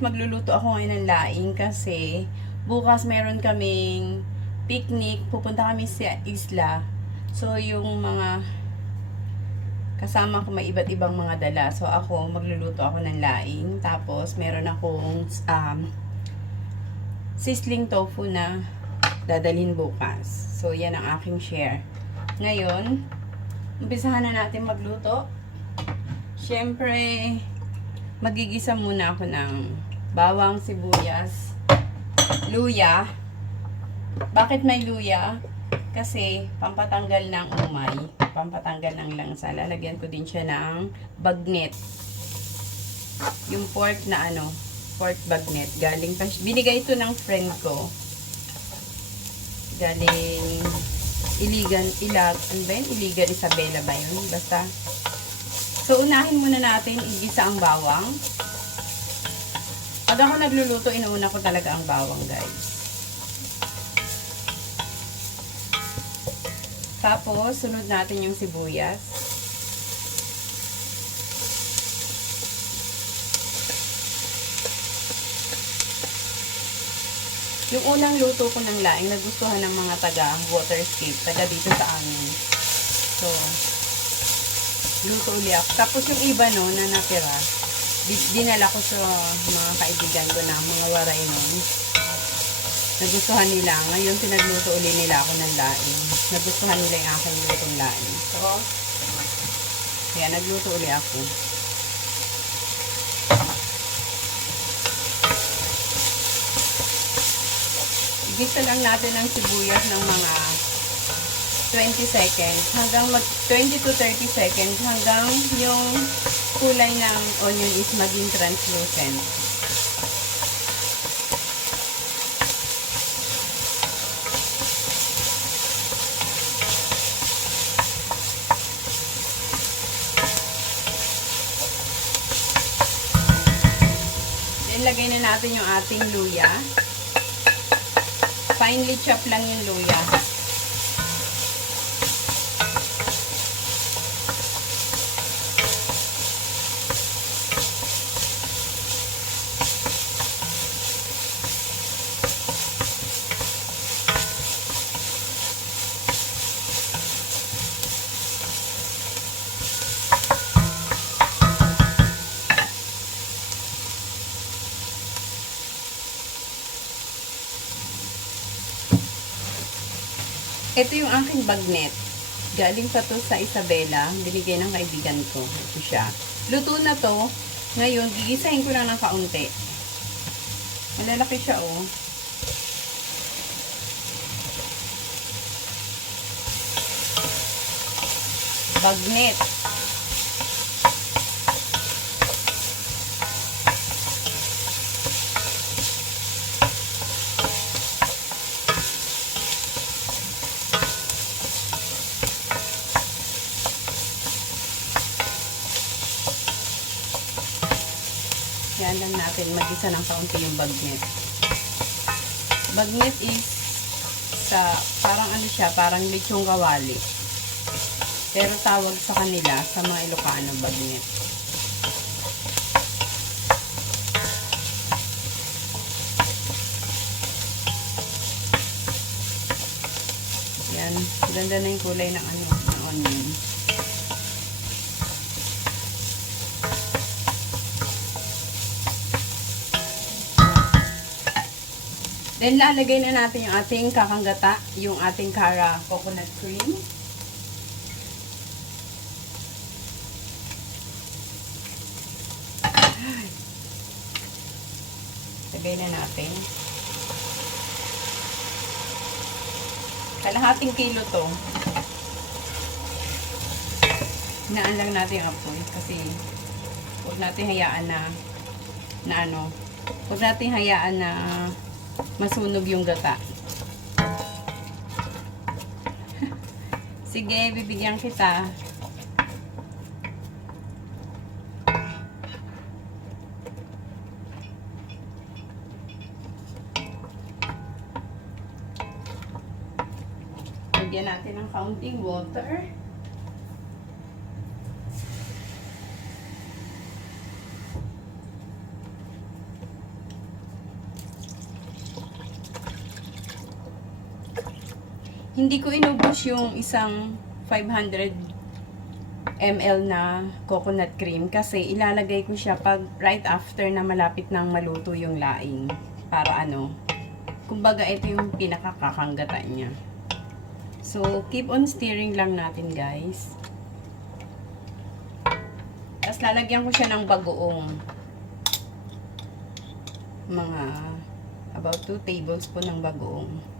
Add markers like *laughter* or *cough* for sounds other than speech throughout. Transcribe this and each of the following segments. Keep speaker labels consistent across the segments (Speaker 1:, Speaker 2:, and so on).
Speaker 1: magluluto ako ngayon ng laing kasi bukas meron kaming picnic. Pupunta kami sa isla. So, yung mga kasama ko may iba't ibang mga dala. So, ako, magluluto ako ng laing. Tapos, meron akong um, sizzling tofu na dadalhin bukas. So, yan ang aking share. Ngayon, umpisahan na natin magluto. Siyempre, magigisa muna ako ng bawang, sibuyas, luya. Bakit may luya? Kasi pampatanggal ng umay, pampatanggal ng langsa. Lalagyan ko din siya ng bagnet. Yung pork na ano, pork bagnet. Galing pa, binigay ito ng friend ko. Galing Iligan, Ilag, ano ba yun? Iligan Isabela ba yun? Basta, So, unahin muna natin igisa ang bawang. Pag ako nagluluto, inuuna ko talaga ang bawang, guys. Tapos, sunod natin yung sibuyas. Yung unang luto ko ng laing, nagustuhan ng mga taga waterscape, taga dito sa amin. So, luto uli ako. Tapos yung iba no, na natira, dinala ko sa mga kaibigan ko na mga waray nun. Nagustuhan nila. Ngayon, pinagluto uli nila ako ng laing. Nagustuhan nila yung aking lutong laing. So, kaya nagluto uli ako. Igisa lang natin ang sibuyas ng mga 20 seconds hanggang mag 20 to 30 seconds hanggang yung kulay ng onion is maging translucent. Then lagay na natin yung ating luya. Finely chop lang yung luya. Ito yung aking bagnet. Galing pa to sa Isabela. Binigay ng kaibigan ko. Ito siya. Luto na to. Ngayon, gigisahin ko lang ng kaunti. Malalaki siya, oh. Bagnet. Yan lang natin mag-isa ng kaunti yung bagnet. Bagnet is sa parang ano siya, parang lechong kawali. Pero tawag sa kanila sa mga Ilocano bagnet. Yan, ganda na yung kulay ng ano, ng onion. Then, lalagay na natin yung ating kakanggata, yung ating Cara coconut cream. Ay. Lagay na natin. Kalahating kilo to. Hinaan lang natin yung apoy kasi huwag natin hayaan na na ano, huwag natin hayaan na masunog yung gata. *laughs* Sige, bibigyan kita. Lagyan natin ng counting water. Hindi ko inubos yung isang 500 ml na coconut cream kasi ilalagay ko siya pag right after na malapit nang maluto yung laing para ano kumbaga ito yung pinakakakanggatan niya. So keep on stirring lang natin guys. Tapos lalagyan ko siya ng bagoong mga about 2 tablespoon ng bagoong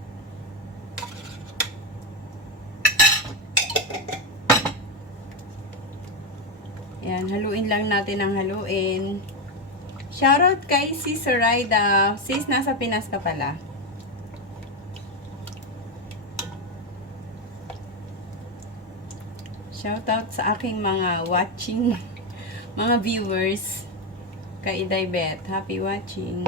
Speaker 1: Yan, haluin lang natin ang haluin. Shoutout kay Sis Zoraida. Sis, nasa Pinas ka pala. Shoutout sa aking mga watching, *laughs* mga viewers. Kay Idaybet. Happy watching.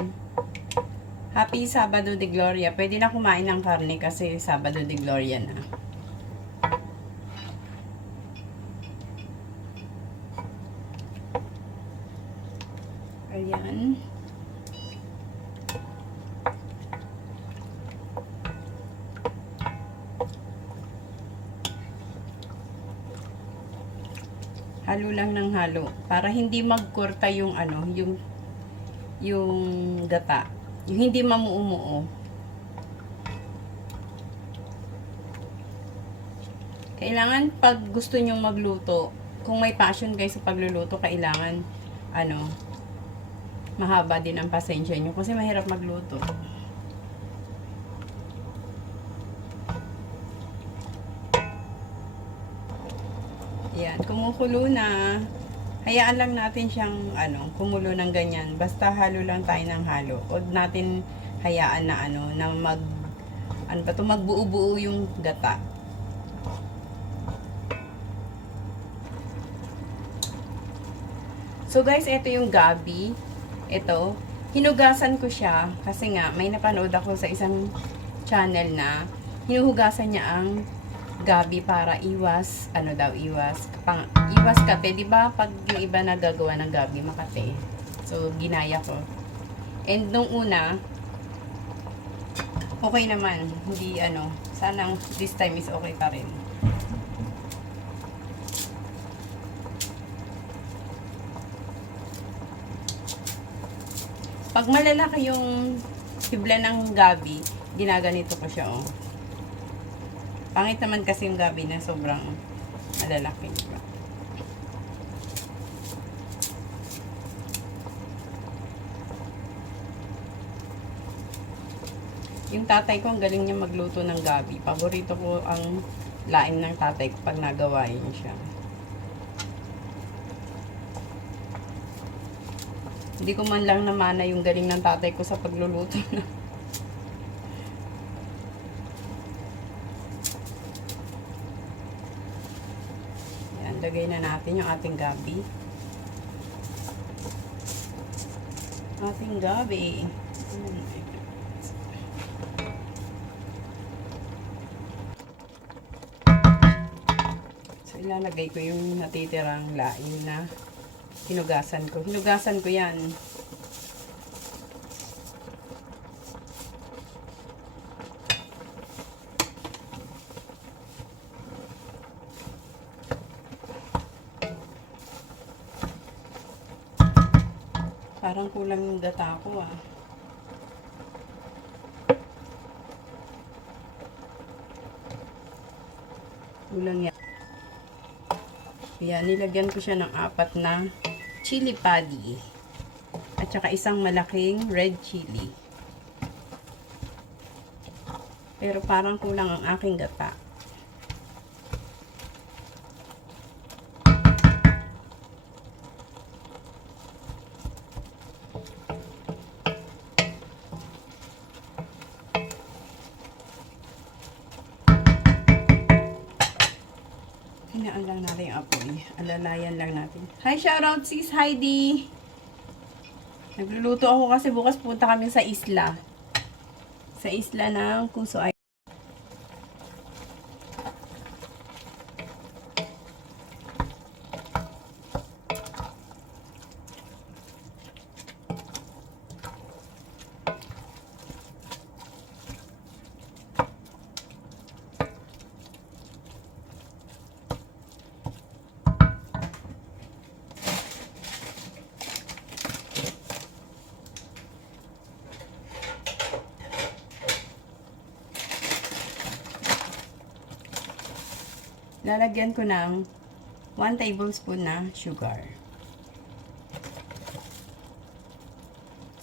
Speaker 1: Happy Sabado de Gloria. Pwede na kumain ng karne kasi Sabado de Gloria na. Ayan. Halo lang ng halo para hindi magkurta yung ano, yung yung gata. Yung hindi mamuumuo. Kailangan pag gusto nyong magluto, kung may passion kayo sa pagluluto, kailangan ano, mahaba din ang pasensya nyo kasi mahirap magluto. Yan, kumukulo na. Hayaan lang natin siyang ano, kumulo ng ganyan. Basta halo lang tayo ng halo. Huwag natin hayaan na ano, na mag ano ba to, magbuo-buo yung gata. So guys, ito yung gabi. Ito, hinugasan ko siya kasi nga may napanood ako sa isang channel na hinuhugasan niya ang gabi para iwas, ano daw, iwas, pang, iwas kate, di ba? Pag yung iba nagagawa ng gabi, makate. So, ginaya ko. And nung una, okay naman. Hindi, ano, sanang this time is okay pa rin. Pag malalaki yung hibla ng gabi, ginaganito ko siya, oh. Pangit naman kasi yung gabi na sobrang malalaki. Yung tatay ko, ang galing niya magluto ng gabi. Paborito ko ang laing ng tatay ko pag nagawain siya. Hindi ko man lang namana yung galing ng tatay ko sa pagluluto *laughs* na. Yan, lagay na natin yung ating gabi. Ating gabi. So, ilalagay ko yung natitirang laing na hinugasan ko. Hinugasan ko yan. Parang kulang yung data ko ah. Kulang yan. Yan, nilagyan ko siya ng apat na chili paddy. At saka isang malaking red chili. Pero parang kulang ang aking gata. Hi, shoutout sis Heidi! Nagluluto ako kasi bukas punta kami sa isla. Sa isla ng Kuso ay lalagyan ko ng 1 tablespoon na sugar.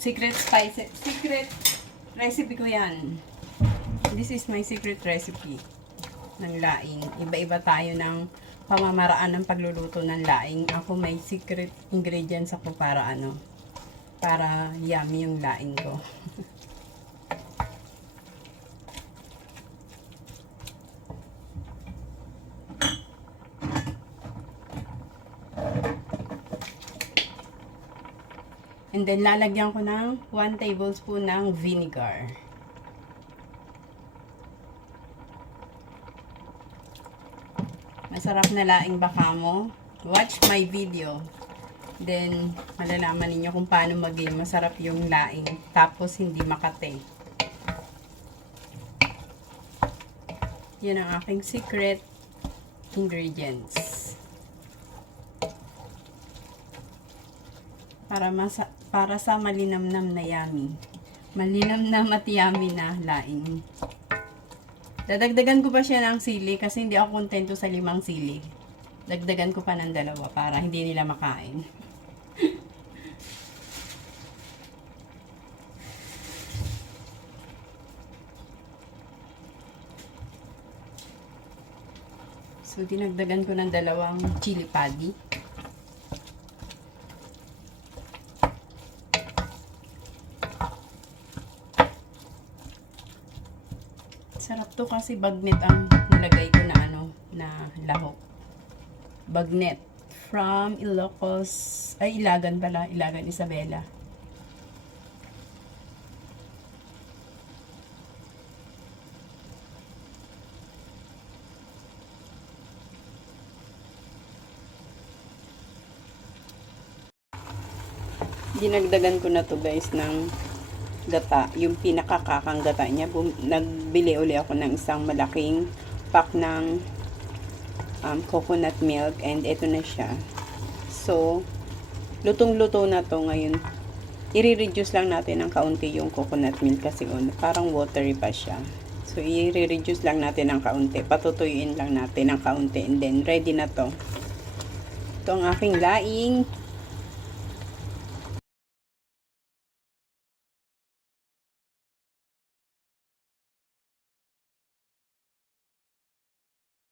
Speaker 1: Secret spice, secret recipe ko yan. This is my secret recipe ng laing. Iba-iba tayo ng pamamaraan ng pagluluto ng laing. Ako may secret ingredients ako para ano, para yummy yung laing ko. *laughs* And then, lalagyan ko ng 1 tablespoon ng vinegar. Masarap na laing baka mo. Watch my video. Then, malalaman ninyo kung paano maging masarap yung laing. Tapos, hindi makate. Yan ang aking secret ingredients. Para masa para sa malinamnam na yummy. Malinamnam at yummy na laing. Dadagdagan ko pa siya ng sili kasi hindi ako kontento sa limang sili. Dagdagan ko pa ng dalawa para hindi nila makain. *laughs* So, dinagdagan ko ng dalawang chili padi. Kasi bagnet ang nilagay ko na ano, na lahok. Bagnet. From Ilocos, ay Ilagan pala, Ilagan Isabela. Dinagdagan ko na to guys ng gata, yung pinakakakang gata niya. Bum- nagbili uli ako ng isang malaking pack ng um, coconut milk and ito na siya. So, lutong-luto na to ngayon. I-reduce lang natin ng kaunti yung coconut milk kasi oh, parang watery pa siya. So, i-reduce lang natin ng kaunti. Patutuyuin lang natin ng kaunti and then ready na to. Ito ang aking laing